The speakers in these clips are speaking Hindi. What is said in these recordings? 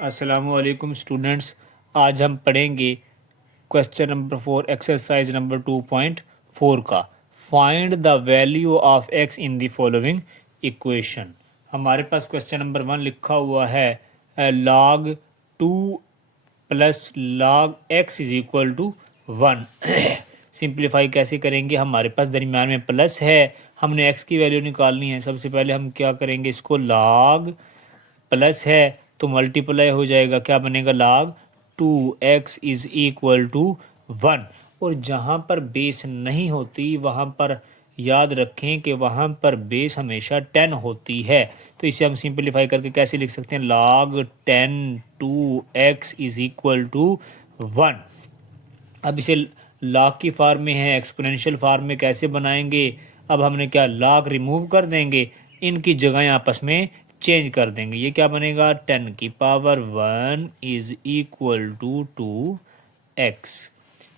अस्सलामुअलैकुम स्टूडेंट्स। आज हम पढ़ेंगे क्वेश्चन नंबर 4 एक्सरसाइज नंबर 2.4 का find the value of x in the following equation. हमारे पास क्वेश्चन नंबर 1 लिखा हुआ है log 2 plus log x is equal to 1। Simplify कैसे करेंगे? हमारे पास दरमियान में प्लस है, हमने x की वैल्यू निकालनी है। सबसे पहले हम क्या करेंगे, इसको log प्लस है तो मल्टीप्लाई हो जाएगा, क्या बनेगा log 2x is equal to 1। और जहाँ पर बेस नहीं होती वहाँ पर याद रखें कि वहाँ पर बेस हमेशा 10 होती है। तो इसे हम सिंपलीफाई करके कैसे लिख सकते हैं, log 10 2x is equal to 1। अब इसे log की फॉर्म में है, एक्सपोनेंशियल फॉर्म में कैसे बनाएंगे? अब हमने क्या log रिमूव कर देंगे, इनकी जगह आपस में चेंज कर देंगे। ये क्या बनेगा, 10 की power 1 is equal to 2x।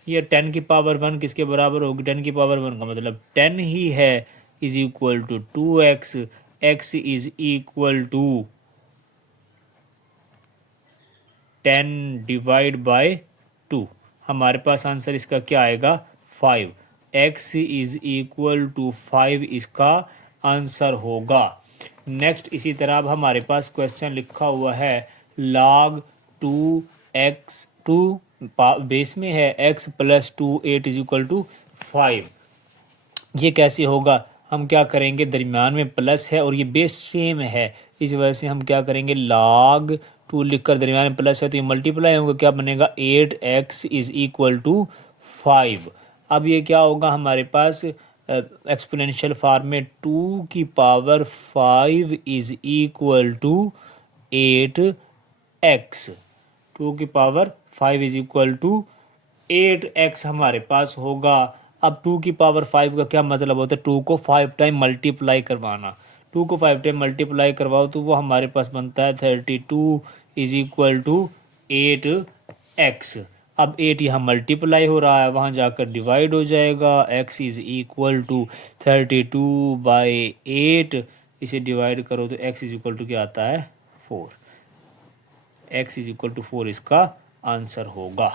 ये 10 की पावर 1 किसके बराबर होगी? 10 की पावर 1 का मतलब 10 ही है, is equal to 2x। x is equal to 10 divide by 2। हमारे पास आंसर इसका क्या आएगा, 5। x इज इक्वल टू 5 इसका आंसर होगा। नेक्स्ट इसी तरह अब हमारे पास क्वेश्चन लिखा हुआ है log 2x 2 बेस में है x plus 2 8 is equal to 5। ये कैसे होगा? हम क्या करेंगे, दरमियान में प्लस है और ये बेस सेम है, इस वजह से हम क्या करेंगे, log 2 लिख कर दरमियान में प्लस है तो ये मल्टीप्लाई होगा, क्या बनेगा 8x इज इक्वल टू 5। अब ये क्या होगा हमारे पास एक्सपोनेंशियल फॉर्म में 2 की power 5 is equal to 8x। 2 की power 5 is equal to 8x हमारे पास होगा। अब 2 की पावर 5 का क्या मतलब होता है, 2 को 5 टाइम मल्टीप्लाई करवाना। 2 को 5 टाइम मल्टीप्लाई करवाओ तो वो हमारे पास बनता है 32 इज इक्वल टू 8x। अब 8 यहाँ मल्टीप्लाई हो रहा है, वहाँ जाकर डिवाइड हो जाएगा, x is equal to 32 by 8। इसे डिवाइड करो तो x इज इक्वल टू क्या आता है, 4। x इज इक्वल टू 4 इसका आंसर होगा।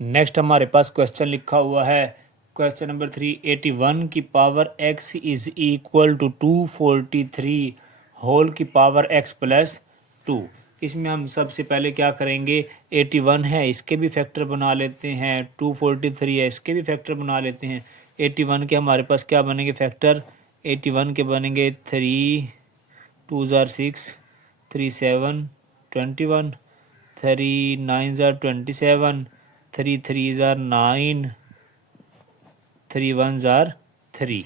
नेक्स्ट हमारे पास क्वेश्चन लिखा हुआ है क्वेश्चन नंबर 3 81 की power x is equal to 243 whole की पावर x प्लस 2। इसमें हम सबसे पहले क्या करेंगे, 81 है इसके भी फैक्टर बना लेते हैं, 243 है इसके भी फैक्टर बना लेते हैं। 81 के हमारे पास क्या बनेंगे फैक्टर, 81 के बनेंगे 3 2 ज़ार 6 3 7 21 3 9 ज़ार 27 3 3 ज़ार 9 3 1 ज़ार 3।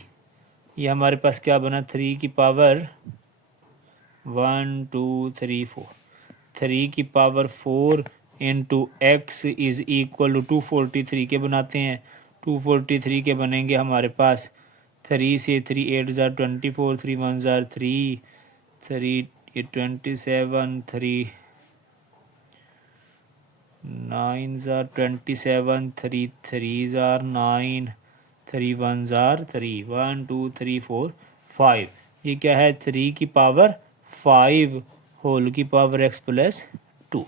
ये हमारे पास क्या बना, 3 की पावर 1 2 3 4, 3 की power 4 into x is equal to 243 के बनाते हैं। 243 के बनेंगे हमारे पास 3 से 3 8 ज़ार 24 3 1 ज़ार 3 3 ये 27 3 9 ज़ार 27 3 3 ज़ार 9 3 1 ज़ार 3 1 2 3 4 5। ये क्या है, 3 की पावर 5 होल की पावर x प्लस 2।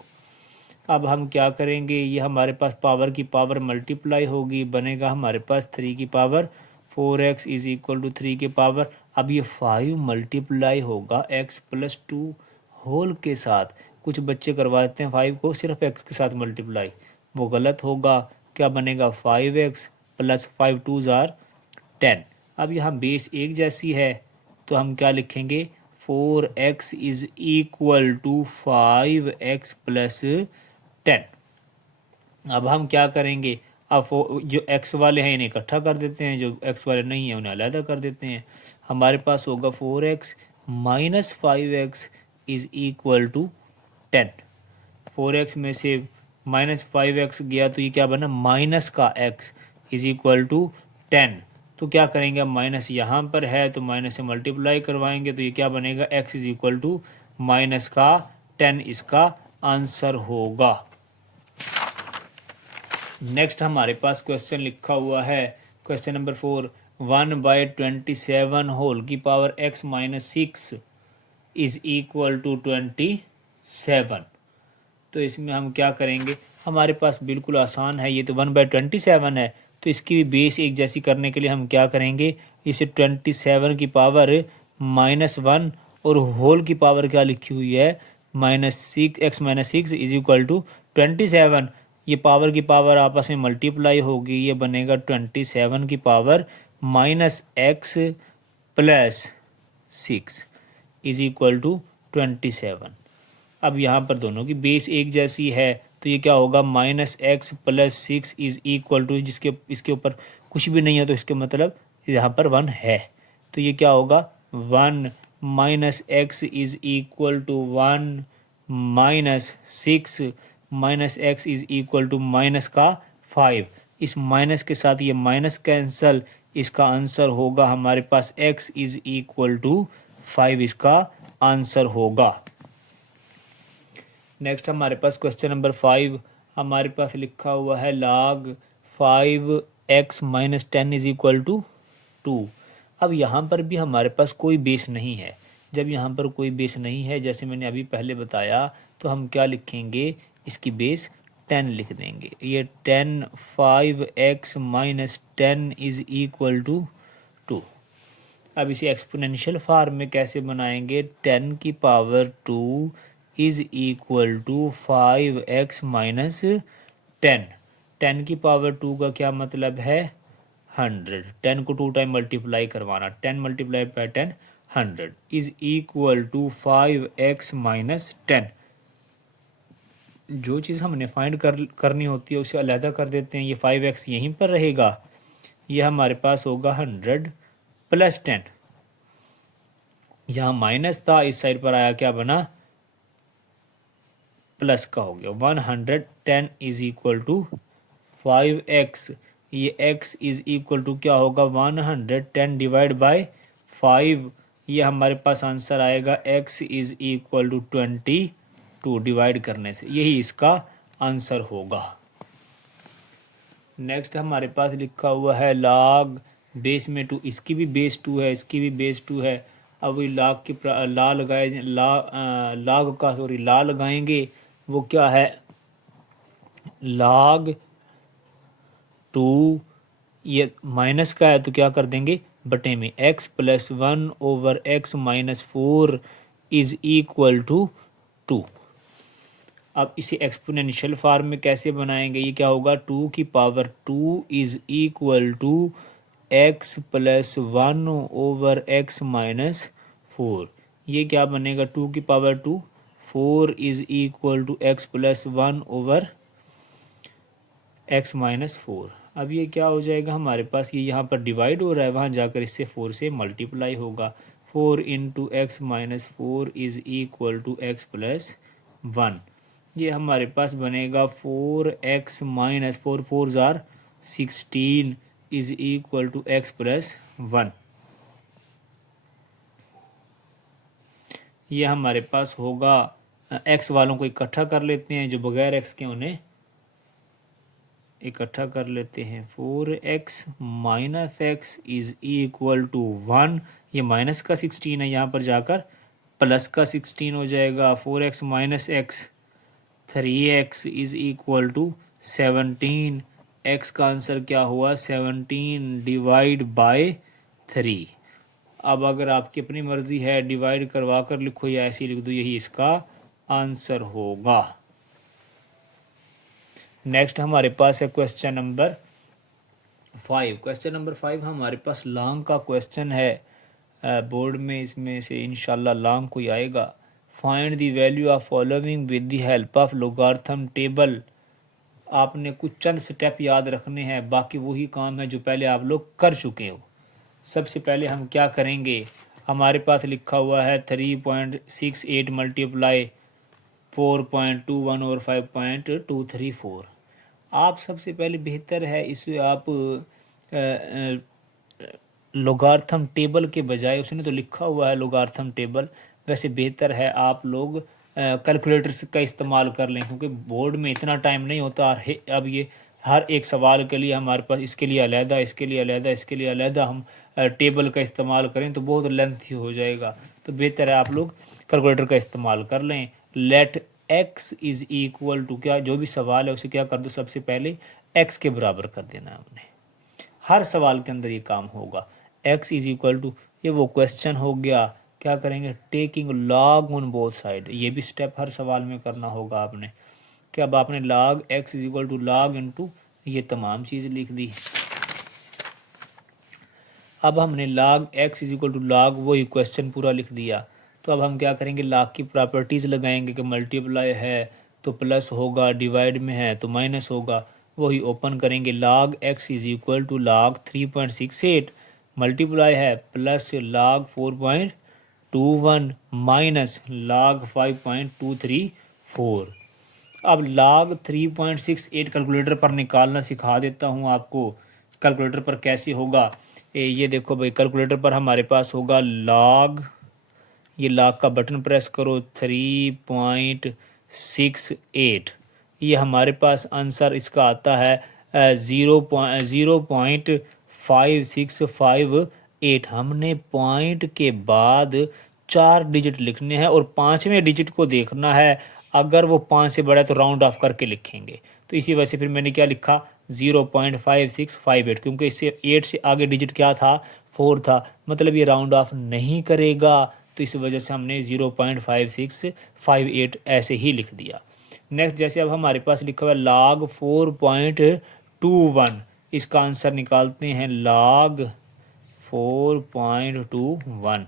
अब हम क्या करेंगे, ये हमारे पास पावर की पावर मल्टीप्लाई होगी, बनेगा हमारे पास 3 की power 4x is equal to 3 के पावर। अब ये 5 मल्टीप्लाई होगा x प्लस 2 होल के साथ। कुछ बच्चे करवा देते हैं 5 को सिर्फ x के साथ मल्टीप्लाई, वो गलत होगा। क्या बनेगा 5x प्लस 5 2 ज़ार 10। अब यहाँ बेस एक जैसी है तो हम क्या लिखेंगे, 4x is equal to 5x plus 10। अब हम क्या करेंगे, अब जो x वाले हैं इन्हें इकट्ठा कर देते हैं, जो x वाले नहीं हैं उन्हें अलग कर देते हैं। हमारे पास होगा 4x minus 5x is equal to 10। 4x में से माइनस 5x गया तो ये क्या बना, माइनस का x इज इक्वल टू 10। तो क्या करेंगे, माइनस यहाँ पर है तो माइनस से मल्टीप्लाई करवाएंगे तो ये क्या बनेगा, x is equal to minus का 10 इसका आंसर होगा। नेक्स्ट हमारे पास क्वेश्चन लिखा हुआ है क्वेश्चन नंबर 4 1/27 होल की power x minus 6 is equal to 27। तो इसमें हम क्या करेंगे, हमारे पास बिल्कुल आसान है, ये तो 1/27 है, तो इसकी भी बेस एक जैसी करने के लिए हम क्या करेंगे, इसे 27 की पावर -1 और होल की पावर क्या लिखी हुई है -6 इज इक्वल टू 27। ये पावर की पावर आपस में मल्टीप्लाई होगी, ये बनेगा 27 की power -x + 6 is equal to 27। अब यहाँ पर दोनों की बेस एक जैसी है, तो ये क्या होगा -x + 6 इज इक्वल टू, जिसके इसके ऊपर कुछ भी नहीं है तो इसके मतलब यहाँ पर 1 है, तो ये क्या होगा 1 -x is equal to 1 -6 -x is equal to -5। इस माइनस के साथ ये माइनस कैंसल, इसका आंसर होगा हमारे पास x इज इक्वल टू 5, इसका आंसर होगा। नेक्स्ट हमारे पास क्वेश्चन नंबर 5 हमारे पास लिखा हुआ है log 5x - 10 is equal to 2। अब यहाँ पर भी हमारे पास कोई बेस नहीं है। जब यहाँ पर कोई बेस नहीं है, जैसे मैंने अभी पहले बताया, तो हम क्या लिखेंगे, इसकी बेस 10 लिख देंगे। ये 10 5x - 10 इज इक्वल टू 2। अब इसे एक्सपोनेंशियल फॉर्म में कैसे बनाएंगे, 10 की power 2 is equal to 5x - 10। 10 की पावर 2 का क्या मतलब है 100। 10 को 2 टाइम मल्टीप्लाई करवाना, 10 × 10 100 इज इक्वल टू 5x - 10। जो चीज़ हमने फाइंड करनी होती है उसे अलहदा कर देते हैं। ये 5x यहीं पर रहेगा, ये हमारे पास होगा 100 + 10। यहाँ माइनस था, इस साइड पर आया क्या बना, प्लस का हो गया। 110 इज इक्वल टू 5x, ये x इज इक्वल टू क्या होगा 110 डिवाइड बाय 5, ये हमारे पास आंसर आएगा x is equal to 22 divide करने से, यही इसका आंसर होगा। नेक्स्ट हमारे पास लिखा हुआ है log बेस में 2, इसकी भी बेस 2 है, इसकी भी बेस 2 है। अब वही log की ला लगाए log का ला लगाएंगे, वो क्या है log 2, ये माइनस का है तो क्या कर देंगे बटे में, x + 1/x - 4 is equal to 2। अब इसे एक्सपोनेंशियल फॉर्म में कैसे बनाएंगे, ये क्या होगा 2 की power 2 is equal to x + 1/x - 4। ये क्या बनेगा 2 की power 2, 4 is equal to x + 1/x - 4। अब ये क्या हो जाएगा हमारे पास, ये यहाँ पर डिवाइड हो रहा है, वहाँ जाकर इससे 4 से मल्टीप्लाई होगा। 4 × x - 4 is equal to x + 1। ये हमारे पास बनेगा 4x - 4 4 जार 16 इज इक्वल टू x + 1। ये हमारे पास होगा, x वालों को इकट्ठा कर लेते हैं, जो बगैर x के उन्हें इकट्ठा कर लेते हैं। 4x - x is equal to 1, ये माइनस का 16 है, यहाँ पर जाकर प्लस का 16 हो जाएगा। 4x - x 3x is equal to 17, x का आंसर क्या हुआ 17 डिवाइड बाय 3। अब अगर आपकी अपनी मर्ज़ी है डिवाइड करवा कर लिखो या ऐसे लिख दो, यही इसका आंसर होगा। नेक्स्ट हमारे पास है क्वेश्चन नंबर 5। क्वेश्चन नंबर 5 हमारे पास लॉन्ग का क्वेश्चन है, बोर्ड में इसमें से इंशाल्लाह लॉन्ग कोई आएगा। Find the value of following with the help of logarithm table. आपने कुछ चंद स्टेप याद रखने हैं, बाकी वही काम है जो पहले आप लोग कर चुके हो। सबसे पहले हम क्या करेंगे, हमारे पास लिखा हुआ है 3.68 × 4.21 और 5.234। आप सबसे पहले बेहतर है इसे आप लोगार्थम टेबल के बजाय, उसने तो लिखा हुआ है लोगार्थम टेबल, वैसे बेहतर है आप लोग कैलकुलेटर्स का इस्तेमाल कर लें, क्योंकि बोर्ड में इतना टाइम नहीं होता। और अब ये हर एक सवाल के लिए हमारे पास इसके लिए अलहदा, इसके लिए अलहदा, इसके लिए अलहदा हम टेबल का इस्तेमाल करें तो बहुत लेंथी हो जाएगा। तो बेहतर है आप लोग कैलकुलेटर का इस्तेमाल कर लें। Let x is equal to, क्या जो भी सवाल है उसे क्या कर दो, सबसे पहले x के बराबर कर देना है हमने। हर सवाल के अंदर ये काम होगा। x इज़ इक्वल टू, ये वो क्वेश्चन हो गया। क्या करेंगे, taking log on both side, ये भी स्टेप हर सवाल में करना होगा आपने। कि अब आपने log x is equal to log into ये तमाम चीज़ लिख दी। अब हमने log x is equal to log वही क्वेश्चन पूरा लिख दिया। तो अब हम क्या करेंगे, log की प्रॉपर्टीज़ लगाएंगे कि मल्टीप्लाई है तो प्लस होगा, डिवाइड में है तो माइनस होगा। वही ओपन करेंगे, log x is equal to log 3.68, multiply है प्लस log 4.21 माइनस log 5.234। अब log 3.68 कैलकुलेटर पर निकालना सिखा देता हूँ आपको। कैलकुलेटर पर कैसे होगा, ये देखो भाई, कैलकुलेटर पर हमारे पास होगा log, ये log का बटन प्रेस करो, 3.68, ये हमारे पास आंसर इसका आता है 0.5658। हमने पॉइंट के बाद 4 डिजिट लिखने हैं और 5वें डिजिट को देखना है। अगर वो 5 से बड़ा है तो राउंड ऑफ करके लिखेंगे। तो इसी वजह से फिर मैंने क्या लिखा, 0.5658, क्योंकि इससे 8 से आगे डिजिट क्या था, 4 था, मतलब ये राउंड ऑफ नहीं करेगा। तो इस वजह से हमने 0.5658 ऐसे ही लिख दिया। नेक्स्ट, जैसे अब हमारे पास लिखा हुआ है log 4.21, इसका आंसर निकालते हैं log 4.21।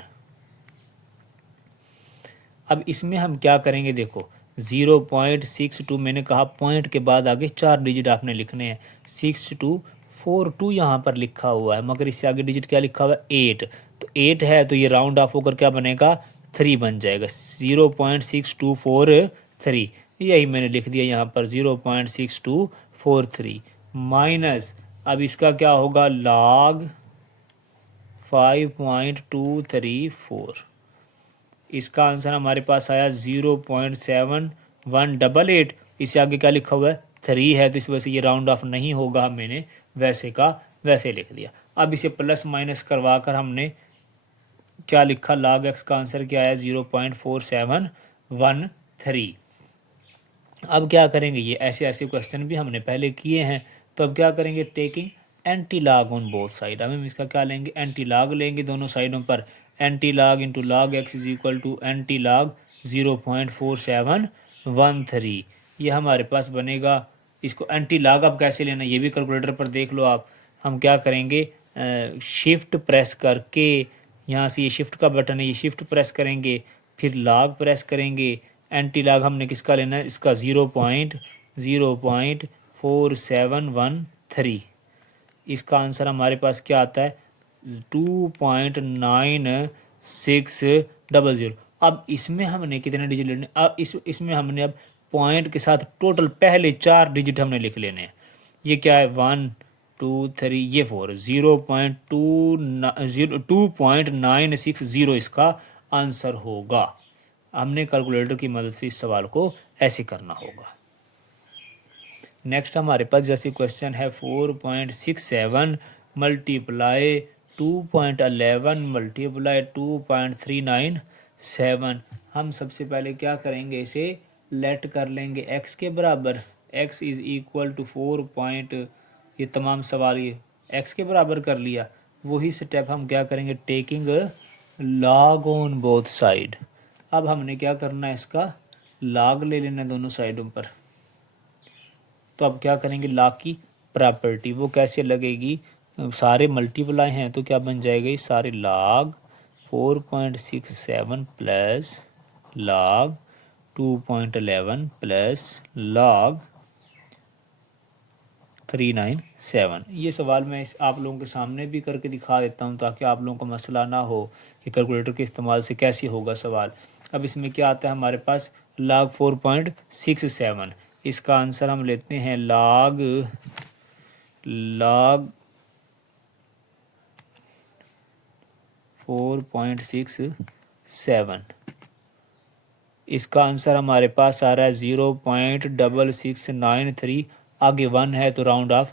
अब इसमें हम क्या करेंगे, देखो 0.62 मैंने कहा, पॉइंट के बाद आगे 4 डिजिट आपने लिखने हैं। 6242 यहाँ पर लिखा हुआ है, मगर इससे आगे डिजिट क्या लिखा हुआ है, 8। तो 8 है तो ये राउंड ऑफ होकर क्या बनेगा, 3 बन जाएगा, 0.6243। यही मैंने लिख दिया यहाँ पर, 0.6243 माइनस, अब इसका क्या होगा, log 5.234। इसका आंसर हमारे पास आया 0.7188। इससे आगे क्या लिखा हुआ है, 3 है, तो इस वजह से ये राउंड ऑफ नहीं होगा, मैंने वैसे का वैसे लिख दिया। अब इसे प्लस माइनस करवा कर हमने क्या लिखा, log x का आंसर क्या आया, 0.4713। अब क्या करेंगे, ये ऐसे ऐसे क्वेश्चन भी हमने पहले किए हैं। तो अब क्या करेंगे, taking anti log on both side, हम इसका क्या लेंगे, एंटी लॉग लेंगे दोनों साइडों पर। Anti log into log x is equal to anti log 0.4713, ये हमारे पास बनेगा। इसको एंटी लॉग अब कैसे लेना, ये भी कैलकुलेटर पर देख लो आप। हम क्या करेंगे, शिफ्ट प्रेस करके, यहाँ से ये शिफ्ट का बटन है, ये शिफ्ट प्रेस करेंगे, फिर लॉग प्रेस करेंगे। एंटी लॉग हमने किसका लेना है, इसका 0.4713। इसका आंसर हमारे पास क्या आता है, 2.9600। अब इसमें हमने कितने डिजिट लेने, अब इसमें हमने अब पॉइंट के साथ टोटल पहले 4 डिजिट हमने लिख लेने हैं। ये क्या है, 1 2 3, ये 4, 0.2960 इसका आंसर होगा। हमने कैलकुलेटर की मदद से इस सवाल को ऐसे करना होगा। नेक्स्ट हमारे पास जैसे क्वेश्चन है 4.67 मल्टीप्लाई 2.11 मल्टीप्लाई 2.397। हम सबसे पहले क्या करेंगे, इसे लेट कर लेंगे x के बराबर। x is equal to 4. ये तमाम सवाल ये x के बराबर कर लिया। वही स्टेप हम क्या करेंगे, taking log on both side. अब हमने क्या करना है, इसका log ले लेना दोनों साइडों पर। तो अब क्या करेंगे, log की प्रॉपर्टी वो कैसे लगेगी, सारे मल्टीप्लाई हैं तो क्या बन जाएगा, ये सारे log 4.67 plus log 2.11 plus log 397। ये सवाल मैं आप लोगों के सामने भी करके दिखा देता हूँ ताकि आप लोगों को मसला ना हो कि कैलकुलेटर के इस्तेमाल से कैसे होगा सवाल। अब इसमें क्या आता है हमारे पास, log 4.67, इसका आंसर हम लेते हैं log 4.67। इसका आंसर हमारे पास आ रहा है 0.6693। आगे 1 है तो राउंड ऑफ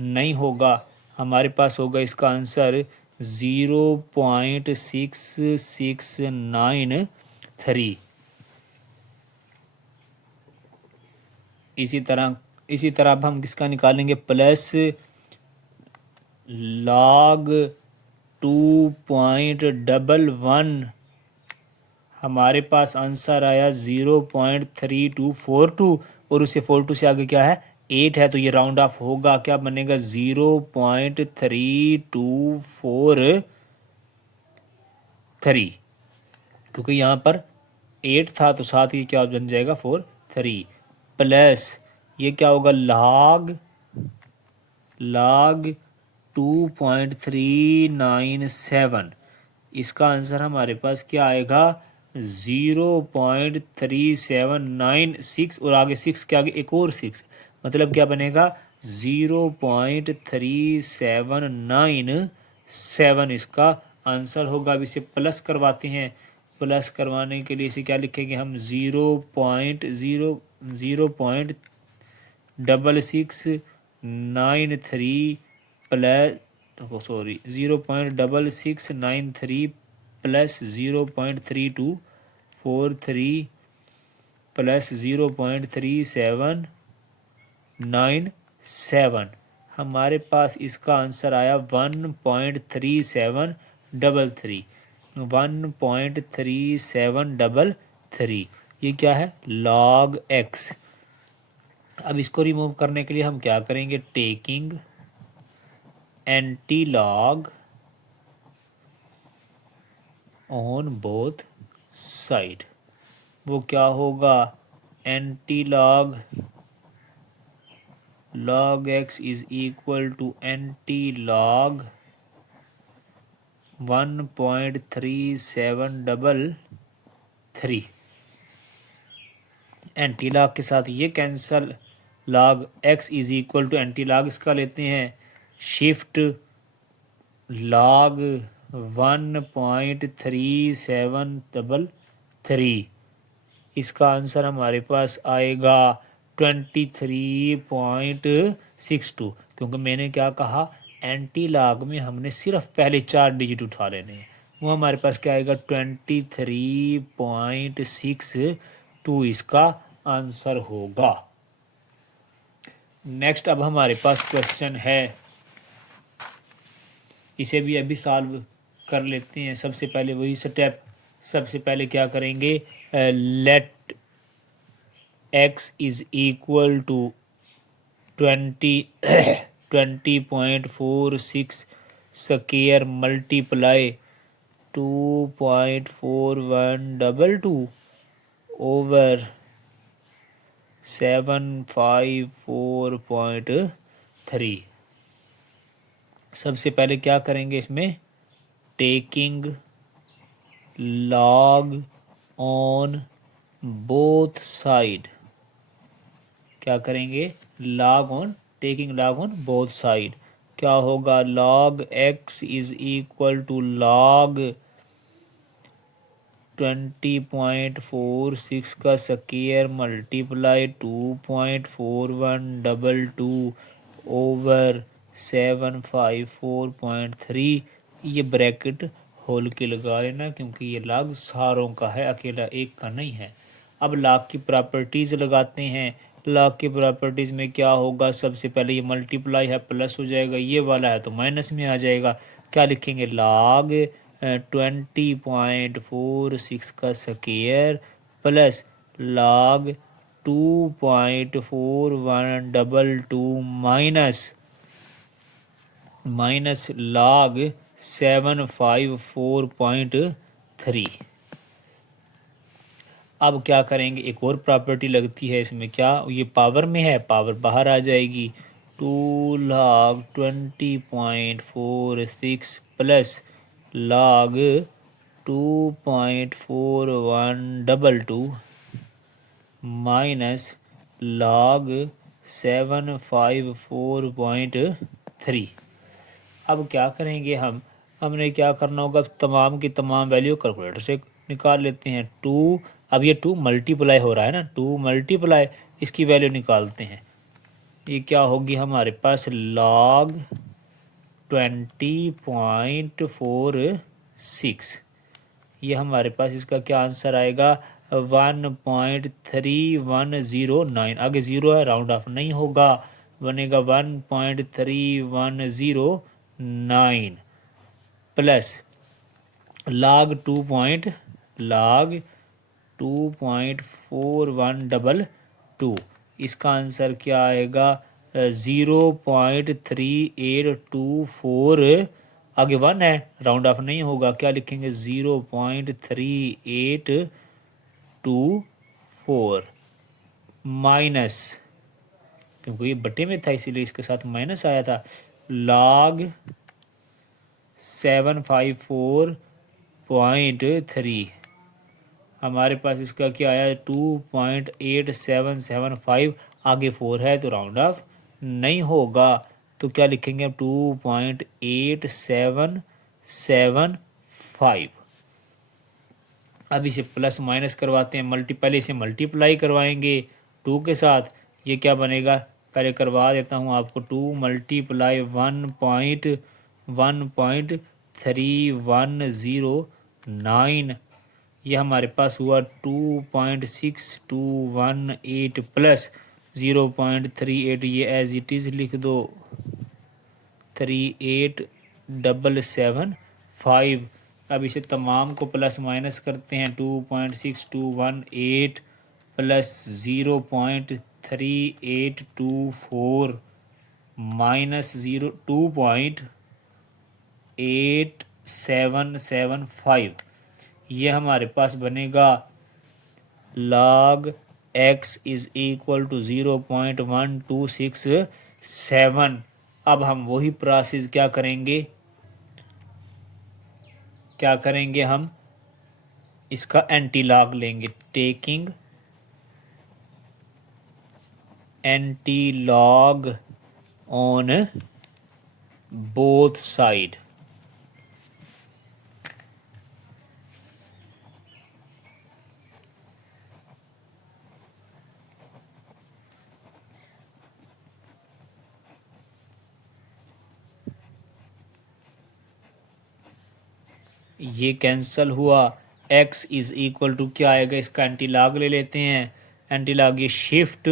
नहीं होगा, हमारे पास होगा इसका आंसर 0.6693। इसी तरह अब हम किसका निकालेंगे, प्लस log 2.11 हमारे पास आंसर आया 0.3242 और उसे 42 से आगे क्या है 8 है, तो ये राउंड ऑफ होगा, क्या बनेगा 0.3243 क्योंकि यहाँ पर 8 था तो साथ ही क्या बन जाएगा 43 प्लस ये क्या होगा log 2.397 इसका आंसर हमारे पास क्या आएगा 0.3796 और आगे 6 के आगे एक और 6 मतलब क्या बनेगा 0.3797 इसका आंसर होगा। अब इसे प्लस करवाते हैं, प्लस करवाने के लिए इसे क्या लिखेंगे हम 0.6693 प्लस 0.6693 प्लस 0.3243 प्लस 0.3797 हमारे पास इसका आंसर आया 1.3733 ये क्या है log x। अब इसको रिमूव करने के लिए हम क्या करेंगे, taking anti log on both side, वो क्या होगा anti log x is equal to anti log 1.3733 anti log के साथ ये cancel, log x is equal to anti log इसका लेते हैं शिफ्ट log 1.3733 इसका आंसर हमारे पास आएगा 23.62 क्योंकि मैंने क्या कहा एंटी लॉग में हमने सिर्फ पहले 4 डिजिट उठा लेने हैं, वो हमारे पास क्या आएगा 23.62 इसका आंसर होगा। नेक्स्ट अब हमारे पास क्वेश्चन है, इसे भी अभी सॉल्व कर लेते हैं। सबसे पहले वही स्टेप, सबसे पहले क्या करेंगे, let x is equal to 20.46 square multiply 2.4122 over 754.3। सबसे पहले क्या करेंगे इसमें, taking log on both side, क्या करेंगे taking log on both side, क्या होगा log x is equal to log 20.46 का स्क्वायर मल्टीप्लाई 2.4122 ओवर 754.3 ये ब्रैकेट होल के लगा लेना क्योंकि ये log सारों का है, अकेला एक का नहीं है। अब log की प्रॉपर्टीज़ लगाते हैं, log की प्रॉपर्टीज़ में क्या होगा, सबसे पहले ये मल्टीप्लाई है प्लस हो जाएगा, ये वाला है तो माइनस में आ जाएगा, क्या लिखेंगे log 20.46 का square plus log 2.4122 minus log 754.3। अब क्या करेंगे, एक और प्रॉपर्टी लगती है इसमें, क्या ये पावर में है, पावर बाहर आ जाएगी, 2 log 20.46 plus log 2.4122 minus log 754.3। अब क्या करेंगे हमने क्या करना होगा, तमाम की तमाम वैल्यू कैलकुलेटर से निकाल लेते हैं। 2 अब ये 2 मल्टीप्लाई हो रहा है ना, 2 मल्टीप्लाई इसकी वैल्यू निकालते हैं, ये क्या होगी हमारे पास log 20.46 ये हमारे पास इसका क्या आंसर आएगा 1.3109, आगे ज़ीरो है, राउंड ऑफ नहीं होगा, बनेगा 1.3109 प्लस log 2.4122। इसका आंसर क्या आएगा? 0.3824, आगे वन है, राउंड ऑफ नहीं होगा, क्या लिखेंगे? 0.3824 माइनस, क्योंकि ये बटे में था इसीलिए इसके साथ माइनस आया था, log 754.3। हमारे पास इसका क्या आया? 2.8775, आगे 4 है तो राउंड ऑफ नहीं होगा, तो क्या लिखेंगे? 2.8775। अब इसे प्लस माइनस करवाते हैं, पहले इसे मल्टीप्लाई करवाएंगे 2 के साथ, ये क्या बनेगा? पहले करवा देता हूँ आपको। 2 मल्टीप्लाई 1.3109, ये हमारे पास हुआ 2.6218 प्लस 0.38, ये एज इट इज़ लिख दो, 38775। अब इसे तमाम को प्लस माइनस करते हैं, 2.6218 प्लस 0.3824 माइनस 2.8775, ये हमारे पास बनेगा log x is equal to 0.1267। अब हम वही प्रोसेस क्या करेंगे? हम इसका एंटी लॉग लेंगे, taking anti log on both side. ये कैंसिल हुआ, x इज़ इक्वल टू क्या आएगा? इसका एंटी लॉग ले लेते हैं, एंटी लॉग ये शिफ्ट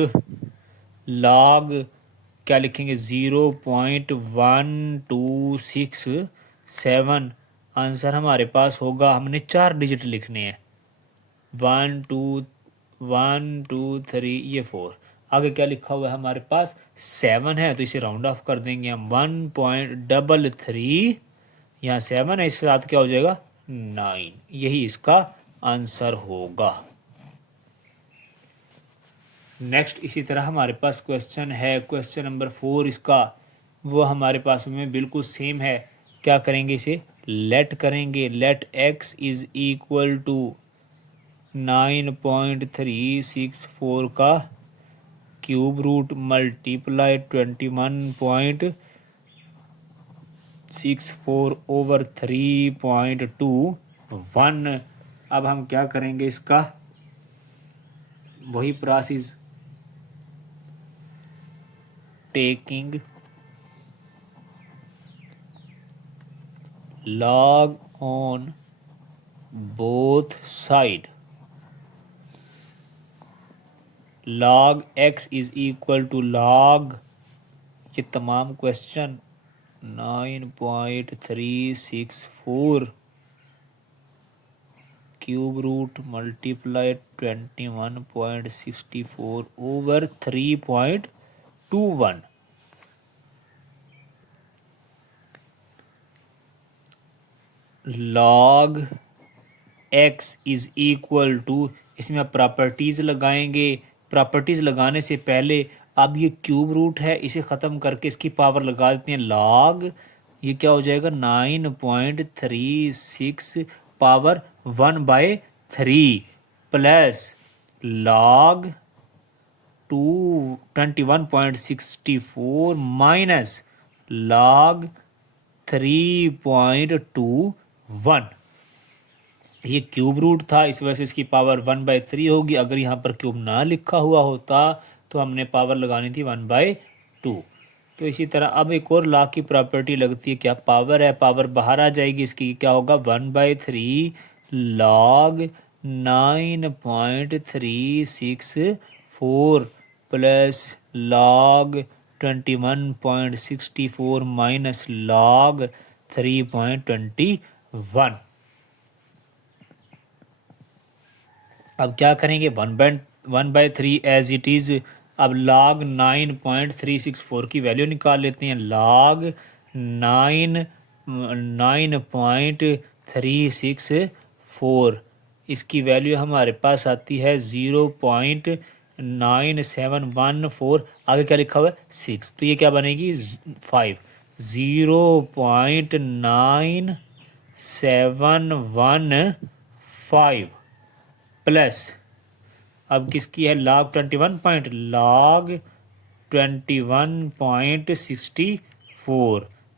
लॉग क्या लिखेंगे? 0.1267। आंसर हमारे पास होगा, हमने 4 डिजिट लिखने हैं, 1 2 ये 4, आगे क्या लिखा हुआ है हमारे पास? 7 है, तो इसे राउंड ऑफ कर देंगे हम, 1.33, यहाँ 7 है, इसके साथ क्या हो जाएगा? 9, यही इसका आंसर होगा। नेक्स्ट इसी तरह हमारे पास क्वेश्चन है, क्वेश्चन नंबर 4 इसका, वो हमारे पास में बिल्कुल सेम है। क्या करेंगे? इसे लेट करेंगे, let x is equal to 9.364 का क्यूब रूट मल्टीप्लाई 21.64 ओवर 3.21। अब हम क्या करेंगे? इसका वही process, taking log on both side, log x is equal to log, ये तमाम question 9.364 cube root multiply 21.64 over 3.21। log x is equal to, इसमें आप प्रॉपर्टीज़ लगाएंगे, प्रॉपर्टीज़ लगाने से पहले अब ये क्यूब रूट है, इसे ख़त्म करके इसकी पावर लगा देते हैं, log ये क्या हो जाएगा? 9.36 power 1/3 plus log 21.64 minus log 3.21। ये क्यूब रूट था, इस वजह से इसकी पावर 1/3 होगी। अगर यहाँ पर क्यूब ना लिखा हुआ होता तो हमने पावर लगानी थी 1/2। तो इसी तरह अब एक और लॉ की प्रॉपर्टी लगती है, क्या पावर है, पावर बाहर आ जाएगी, इसकी क्या होगा? 1/3 log 9.364 plus log 21.64 minus log 3.21। अब क्या करेंगे, 1/3 एज इट इज़। अब log 9.364 की वैल्यू निकाल लेते हैं। log 9.364 इसकी वैल्यू हमारे पास आती है 0.9714। आगे क्या लिखा हुआ है 6, तो ये क्या बनेगी 5। 0.9715 प्लस, अब किसकी है log 21,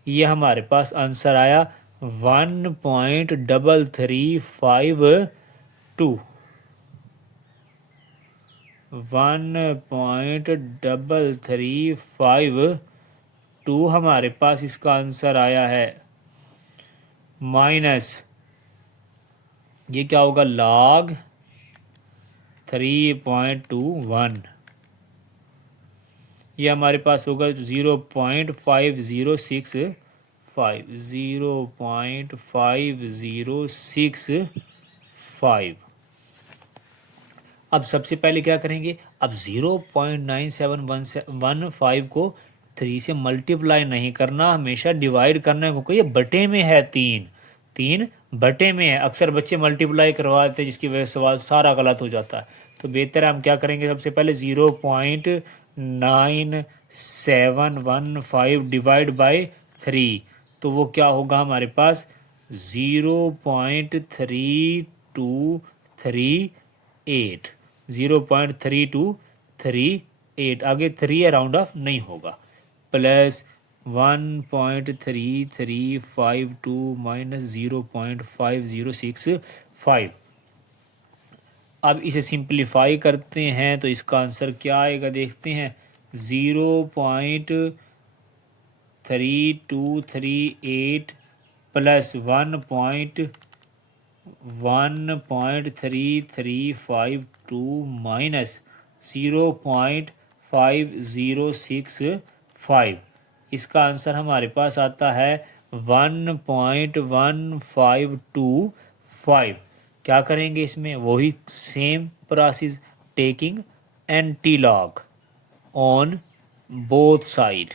ये हमारे पास आंसर आया 1.3352। 1.3352 हमारे पास इसका आंसर आया है। माइनस ये क्या होगा log 3.21, ये हमारे पास होगा 0.5065। अब सबसे पहले क्या करेंगे, अब 0.9715 को 3 से मल्टीप्लाई नहीं करना, हमेशा डिवाइड करना है, क्योंकि ये बटे में है, तीन बटे में है। अक्सर बच्चे मल्टीप्लाई करवाते हैं जिसकी वजह से सवाल सारा गलत हो जाता है। तो बेहतर है हम क्या करेंगे, सबसे पहले 0.9715 डिवाइड बाय 3, तो वो क्या होगा हमारे पास 0.3238। 0.3238, आगे 3 है, राउंड ऑफ नहीं होगा, प्लस 1.3352 माइनस 0.5065। अब इसे सिंप्लीफाई करते हैं तो इसका आंसर क्या आएगा, देखते हैं। 0.3238 प्लस 1.3352 माइनस 0.5065, इसका आंसर हमारे पास आता है 1.1525। क्या करेंगे इसमें, वही same process, taking anti log on both side.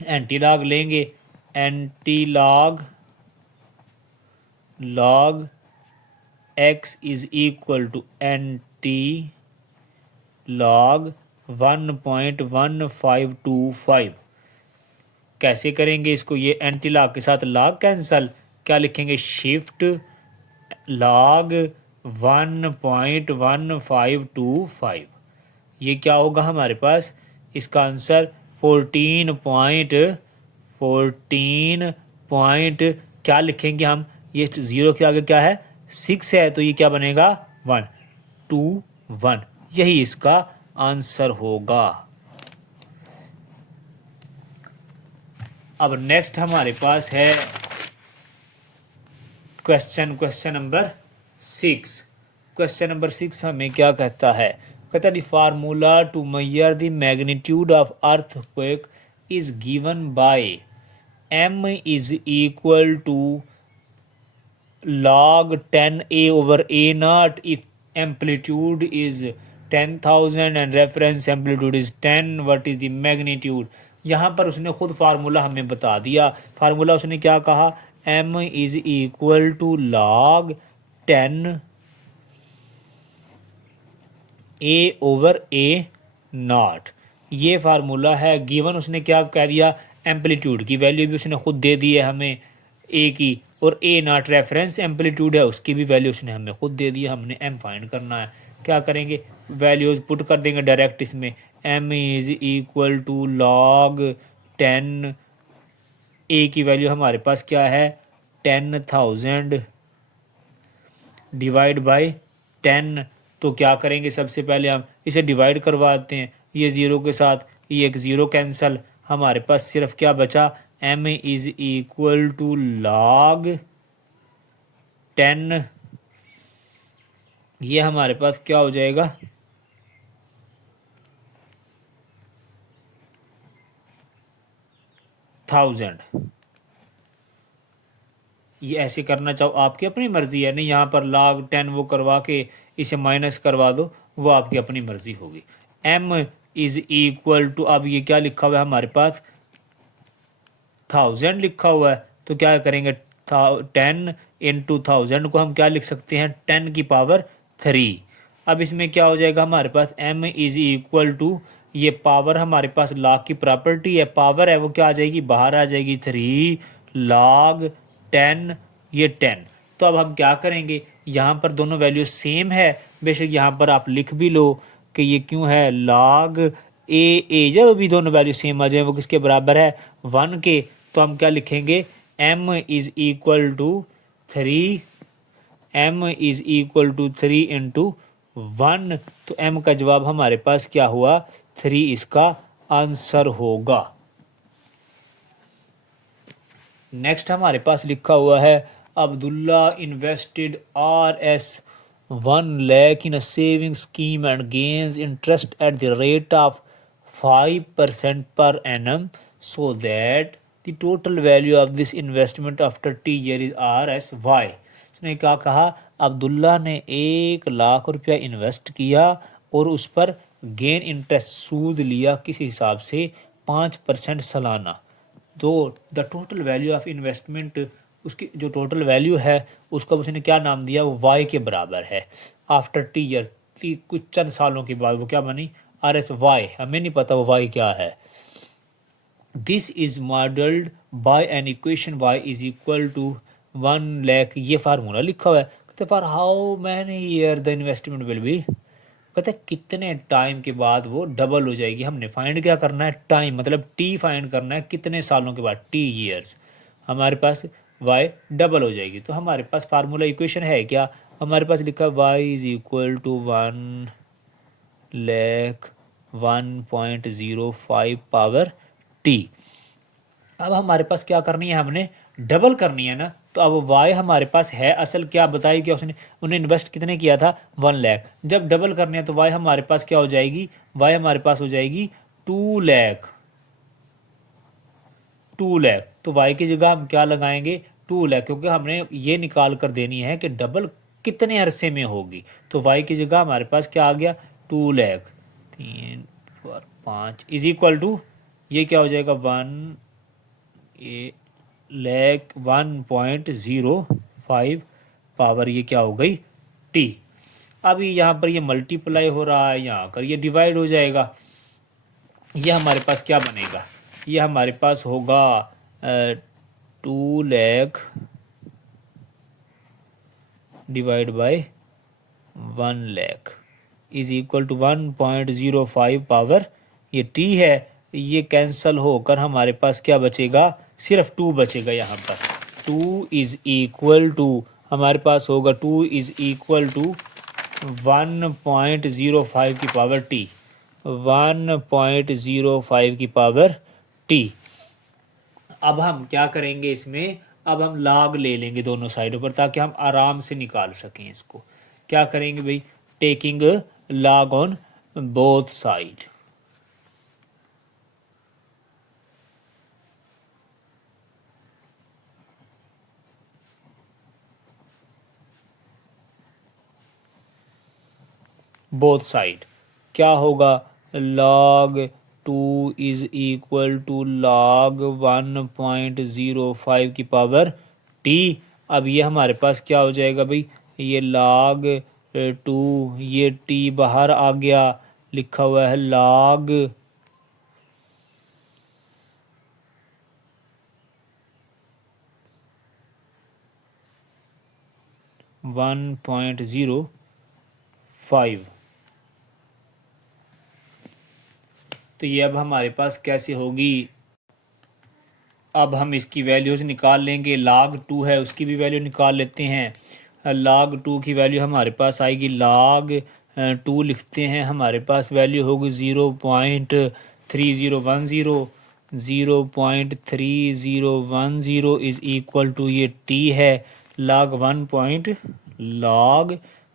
Anti log लेंगे, anti log x is equal to anti log 1.1525। कैसे करेंगे इसको, ये एंटी लॉग के साथ लॉग कैंसल, क्या लिखेंगे, शिफ्ट लॉग 1.1525। ये क्या होगा हमारे पास, इसका आंसर 14 पॉइंट क्या लिखेंगे हम, ये 0 के आगे क्या है 6 है, तो ये क्या बनेगा 121, यही इसका आंसर होगा। अब नेक्स्ट हमारे पास है क्वेश्चन नंबर 6। क्वेश्चन नंबर 6 हमें क्या कहता है, कहता है formula to measure the magnitude of earthquake is given by m is equal to log 10a over a naught if amplitude is 10,000 and reference amplitude is 10, what is the magnitude। यहाँ पर उसने खुद फार्मूला हमें बता दिया। फार्मूला उसने क्या कहा, m is equal to log 10a over a naught, ये फार्मूला है। गिवन उसने क्या कह दिया, एम्पलीट्यूड की वैल्यू भी उसने खुद दे दी है हमें a की, और ए नॉट रेफरेंस एम्पलीट्यूड है उसकी भी वैल्यू उसने हमें खुद दे दी है। हमने एम फाइंड करना है, क्या करेंगे, वैल्यूज़ पुट कर देंगे डायरेक्ट इसमें। M is equal to log 10, a की वैल्यू हमारे पास क्या है 10,000 डिवाइड बाय 10, तो क्या करेंगे, सबसे पहले हम इसे डिवाइड करवाते हैं, ये ज़ीरो के साथ ये एक ज़ीरो कैंसल, हमारे पास सिर्फ क्या बचा, m is equal to log 10, ये हमारे पास क्या हो जाएगा 1000। ये ऐसे करना चाहो आपकी अपनी मर्जी है, नहीं यहाँ पर log 10 वो करवा के इसे माइनस करवा दो, वो आपकी अपनी मर्जी होगी। m इज इक्वल टू, अब ये क्या लिखा हुआ है हमारे पास 1000 लिखा हुआ है, तो क्या करेंगे 10 इंटू 1000 को हम क्या लिख सकते हैं 10 की पावर 3। अब इसमें क्या हो जाएगा हमारे पास m इज इक्वल टू, ये पावर हमारे पास log की प्रॉपर्टी है, पावर है वो क्या आ जाएगी बाहर आ जाएगी 3 log 10, ये 10। तो अब हम क्या करेंगे, यहाँ पर दोनों वैल्यू सेम है, बेशक यहाँ पर आप लिख भी लो कि ये क्यों है log ए, जब अभी दोनों वैल्यू सेम आ जाए वो किसके बराबर है 1 के, तो हम क्या लिखेंगे m is equal to 3, m is equal to 3 into 1, तो m का जवाब हमारे पास क्या हुआ 3 इसका आंसर होगा। नेक्स्ट हमारे पास लिखा हुआ है Abdullah invested Rs 1 lakh in a saving scheme and gains interest at the rate of 5% per annum, so that the total value of this investment after T year is Rs y। उसने क्या कहा, अब्दुल्ला ने 1 लाख रुपया इन्वेस्ट किया और उस पर गेन इंटरेस्ट सूद लिया किस हिसाब से 5% सालाना। तो the total value of investment, उसकी जो टोटल वैल्यू है उसका उसने क्या नाम दिया, वो वाई के बराबर है। आफ्टर टी ईयर, कुछ चंद सालों के बाद वो क्या बनी Rs y, हमें नहीं पता वो वाई क्या है। This is modelled by an equation y is equal to 1 lakh, ये फार्मूला लिखा हुआ है। कहते for how many year the investment will be, कहते हैं कितने टाइम के बाद वो डबल हो जाएगी। हमने फाइंड क्या करना है टाइम, मतलब टी फाइंड करना है कितने सालों के बाद, टी ईयर्स। हमारे पास वाई डबल हो जाएगी, तो हमारे पास फार्मूला इक्वेशन है क्या, हमारे पास लिखा है y is equal to 1 lakh 1.05 power t. अब हमारे पास क्या करनी है, हमने डबल करनी है ना, तो अब वाई हमारे पास है असल क्या बताई कि उसने उन्हें इन्वेस्ट कितने किया था 1 लाख, जब डबल करनी है तो वाई हमारे पास क्या हो जाएगी, वाई हमारे पास हो जाएगी 2 लाख, 2 लाख। तो वाई की जगह हम क्या लगाएंगे 2 लाख, क्योंकि हमने ये निकाल कर देनी है कि डबल कितने अरसे में होगी। तो वाई की जगह हमारे पास क्या आ गया 2 लाख 3 4 5 इज इक्वल टू, ये क्या हो जाएगा 1 लाख 1.05 पावर, ये क्या हो गई टी। अभी यहाँ पर ये मल्टीप्लाई हो रहा है, यहाँ कर ये डिवाइड हो जाएगा, ये हमारे पास क्या बनेगा, ये हमारे पास होगा 2 lakh divide by 1 lakh is equal to 1.05 power, ये टी है, ये कैंसल होकर हमारे पास क्या बचेगा, सिर्फ 2 बचेगा यहाँ पर। 2 इज इक्वल टू हमारे पास होगा 2 इज इक्वल टू 1.05 की पावर टी, 1.05 की पावर टी। अब हम क्या करेंगे इसमें, अब हम log ले लेंगे दोनों साइडों पर ताकि हम आराम से निकाल सकें इसको। क्या करेंगे भाई, taking log on both side. Both side क्या होगा, log 2 is equal to log 1.05 की पावर टी। अब ये हमारे पास क्या हो जाएगा भाई, ये log 2, ये टी बाहर आ गया, लिखा हुआ है log 1.05। तो ये अब हमारे पास कैसे होगी, अब हम इसकी वैल्यूज़ निकाल लेंगे, log 2 है उसकी भी वैल्यू निकाल लेते हैं। log 2 की वैल्यू हमारे पास आएगी, log 2 लिखते हैं, हमारे पास वैल्यू होगी 0.3010, 0.3010 इज़ इक्वल टू ये टी है, log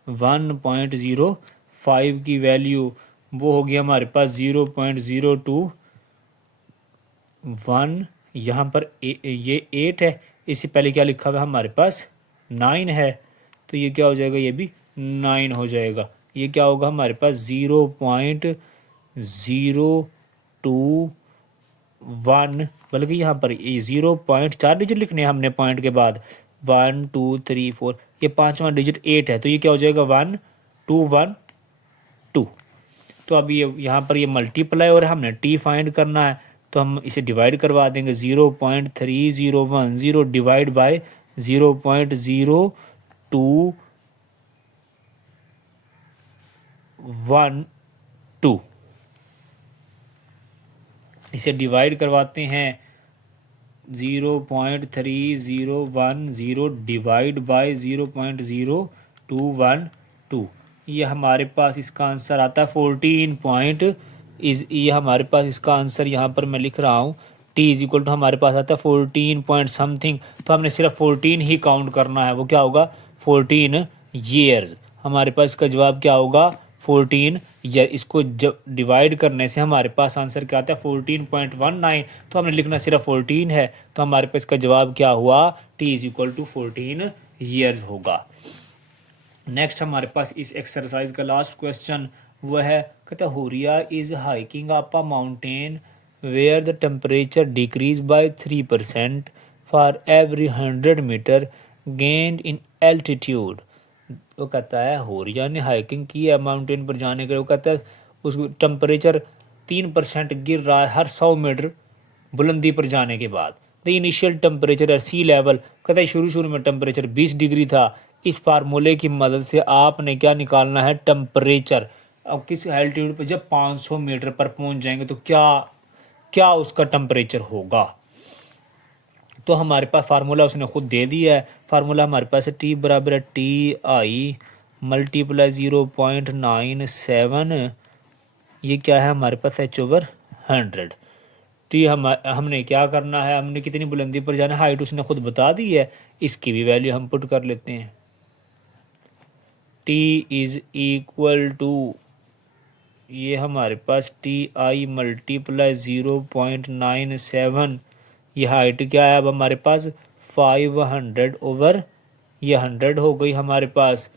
1.05 की वैल्यू वो होगी हमारे पास 0.021। यहाँ पर ये 8 है, इससे पहले क्या लिखा हुआ है हमारे पास 9 है, तो ये क्या हो जाएगा, ये भी 9 हो जाएगा। ये क्या होगा हमारे पास 0.021, बल्कि यहाँ पर 0.4 डिजिट लिखने हैं हमने पॉइंट के बाद, 1 2 3 4, ये पाँचवा डिजिट 8 है, तो ये क्या हो जाएगा 1212। तो अब ये यहाँ पर ये मल्टीप्लाई और हमने टी फाइंड करना है, तो हम इसे डिवाइड करवा देंगे। 0.3010 डिवाइड बाय 0.0212, इसे डिवाइड करवाते हैं। 0.3010 डिवाइड बाय 0.0212, ये हमारे पास इसका आंसर आता है 14 पॉइंट ये हमारे पास इसका आंसर यहाँ पर मैं लिख रहा हूँ टी इज इक्वल टू हमारे पास आता है 14 पॉइंट समथिंग, तो हमने सिर्फ 14 ही काउंट करना है, वो क्या होगा 14 ईयर्स। हमारे पास इसका जवाब क्या होगा 14 ईयर। इसको जब डिवाइड करने से हमारे पास आंसर क्या आता है 14.19, तो हमने लिखना सिर्फ 14 है, तो हमारे पास इसका जवाब क्या हुआ t is equal to 14 years होगा। नेक्स्ट हमारे पास इस एक्सरसाइज का लास्ट क्वेश्चन वो है, कहता हुरिया is hiking up a mountain where the temperature decreases by 3% for every 100 metre gained in altitude. वो कहता है हुरिया ने हाइकिंग की है माउंटेन पर जाने के लिए, वो कहता है उसको टेम्परेचर 3% गिर रहा है हर 100 मीटर बुलंदी पर जाने के बाद। The initial temperature at sea level, कहता है शुरू में टेम्परेचर 20 डिग्री था। इस फार्मूले की मदद से आपने क्या निकालना है टेम्परेचर। अब किस एल्टीट्यूड पर जब 500 मीटर पर पहुंच जाएंगे तो क्या क्या उसका टेम्परेचर होगा। तो हमारे पास फार्मूला उसने खुद दे दिया है। फार्मूला हमारे पास है टी बराबर है टी आई मल्टीप्लाई 0.97, ये क्या है हमारे पास h/100। टी हमने क्या करना है, हमने कितनी बुलंदी पर जाना है, हाइट उसने खुद बता दी है, इसकी भी वैल्यू हम पुट कर लेते हैं। टी इज़ इक्वल टू ये हमारे पास टी आई मल्टीप्लाई 0.97, ये हाइट क्या है अब हमारे पास 500 ओवर ये 100 हो गई हमारे पास।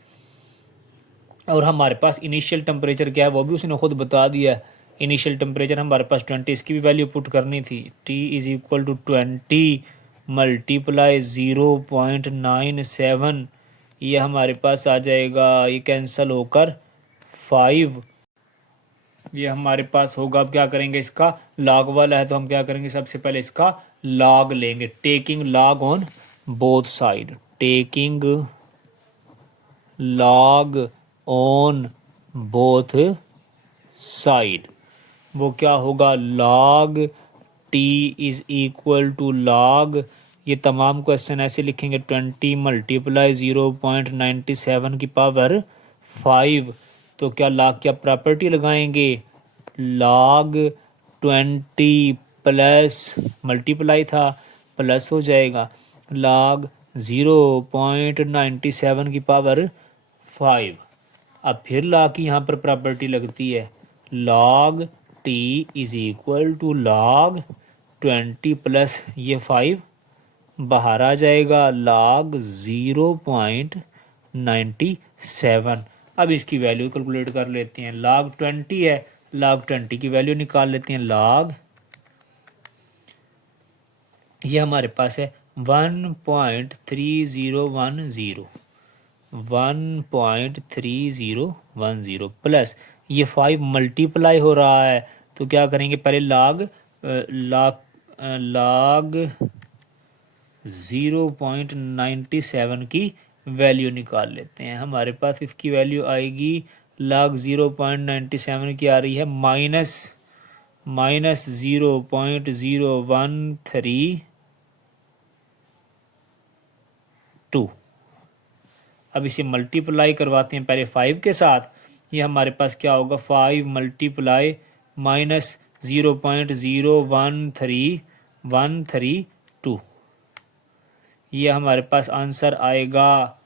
और हमारे पास इनिशियल टेम्परेचर क्या है वो भी उसने खुद बता दिया है। इनिशियल टेम्परेचर हमारे पास 20, इसकी भी वैल्यू पुट करनी थी। T is equal to 20 multiply 0.97, ये हमारे पास आ जाएगा, ये कैंसिल होकर 5, ये हमारे पास होगा। अब क्या करेंगे, इसका लॉग वाला है तो हम क्या करेंगे, सबसे पहले इसका लॉग लेंगे। Taking log on both side, taking log on both side, वो क्या होगा log t is equal to log, ये तमाम क्वेश्चन ऐसे लिखेंगे 20 मल्टीप्लाई 0.97 की पावर 5, तो क्या लॉग क्या प्रॉपर्टी लगाएंगे, लॉग 20 प्लस मल्टीप्लाई था प्लस हो जाएगा लॉग 0.97 की पावर 5। अब फिर लॉग की यहाँ पर प्रॉपर्टी लगती है, log t is equal to log 20 plus ये 5 बाहर आ जाएगा लॉग 0.97। अब इसकी वैल्यू कैलकुलेट कर लेते हैं। लॉग 20 है, लॉग 20 की वैल्यू निकाल लेते हैं। लॉग ये हमारे पास है 1.3010 प्लस ये 5 मल्टीप्लाई हो रहा है, तो क्या करेंगे पहले लॉग 0.97 की वैल्यू निकाल लेते हैं। हमारे पास इसकी वैल्यू आएगी लॉग 0.97 की आ रही है माइनस 0.0132। अब इसे मल्टीप्लाई करवाते हैं पहले 5 के साथ, ये हमारे पास क्या होगा 5 मल्टीप्लाई माइनस 0.013132, ये हमारे पास आंसर आएगा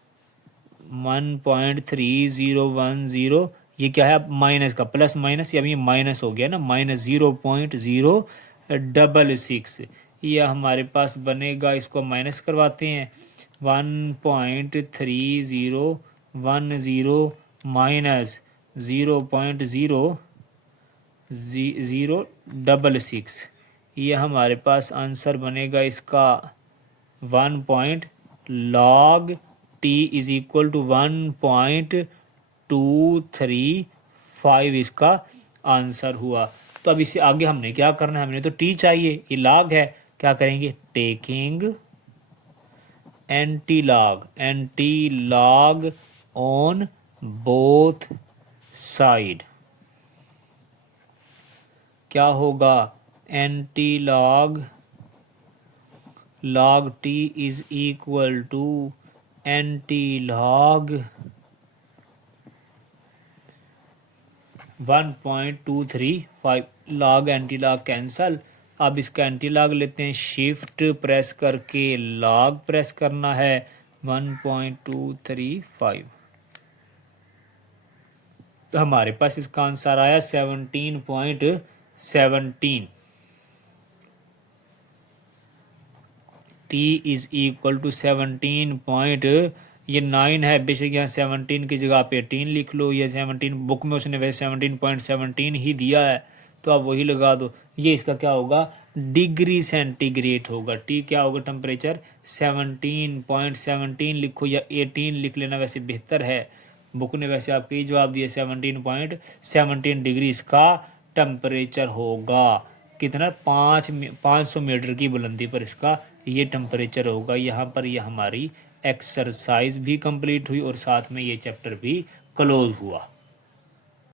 1.3010। ये क्या है अब माइनस का, प्लस माइनस, ये अब ये माइनस हो गया ना, -0.066। ये हमारे पास बनेगा, इसको माइनस करवाते हैं, 1.3010 माइनस 0.0066। ये हमारे पास आंसर बनेगा इसका 1. log t is equal to 1.235 इसका आंसर हुआ। तो अब इससे आगे हमने क्या करना है, हमने तो t चाहिए, ये log है, क्या करेंगे, taking anti log on both side. क्या होगा, anti log t is equal to anti log 1.235। Log anti log cancel. अब इसका एंटी लॉग लेते हैं, शिफ्ट प्रेस करके लॉग प्रेस करना है, 1.235। तो हमारे पास इसका आंसर आया 17.17। t इज इक्वल टू 17 ये 9 है, बेशक यहाँ 17 की जगह पे 18 लिख लो, ये 17 बुक में उसने वैसे 17.17 ही दिया है, तो आप वही लगा दो। ये इसका क्या होगा, डिग्री सेंटीग्रेड होगा। टी क्या होगा, टेम्परेचर 17.17 लिखो या 18 लिख लेना, वैसे बेहतर है। बुक ने वैसे आपको ये जवाब दिया 17.17 डिग्री इसका टेम्परेचर होगा। कितना, 500 मीटर की बुलंदी पर इसका ये टेम्परेचर होगा। यहाँ पर ये हमारी एक्सरसाइज भी कंप्लीट हुई और साथ में ये चैप्टर भी क्लोज हुआ।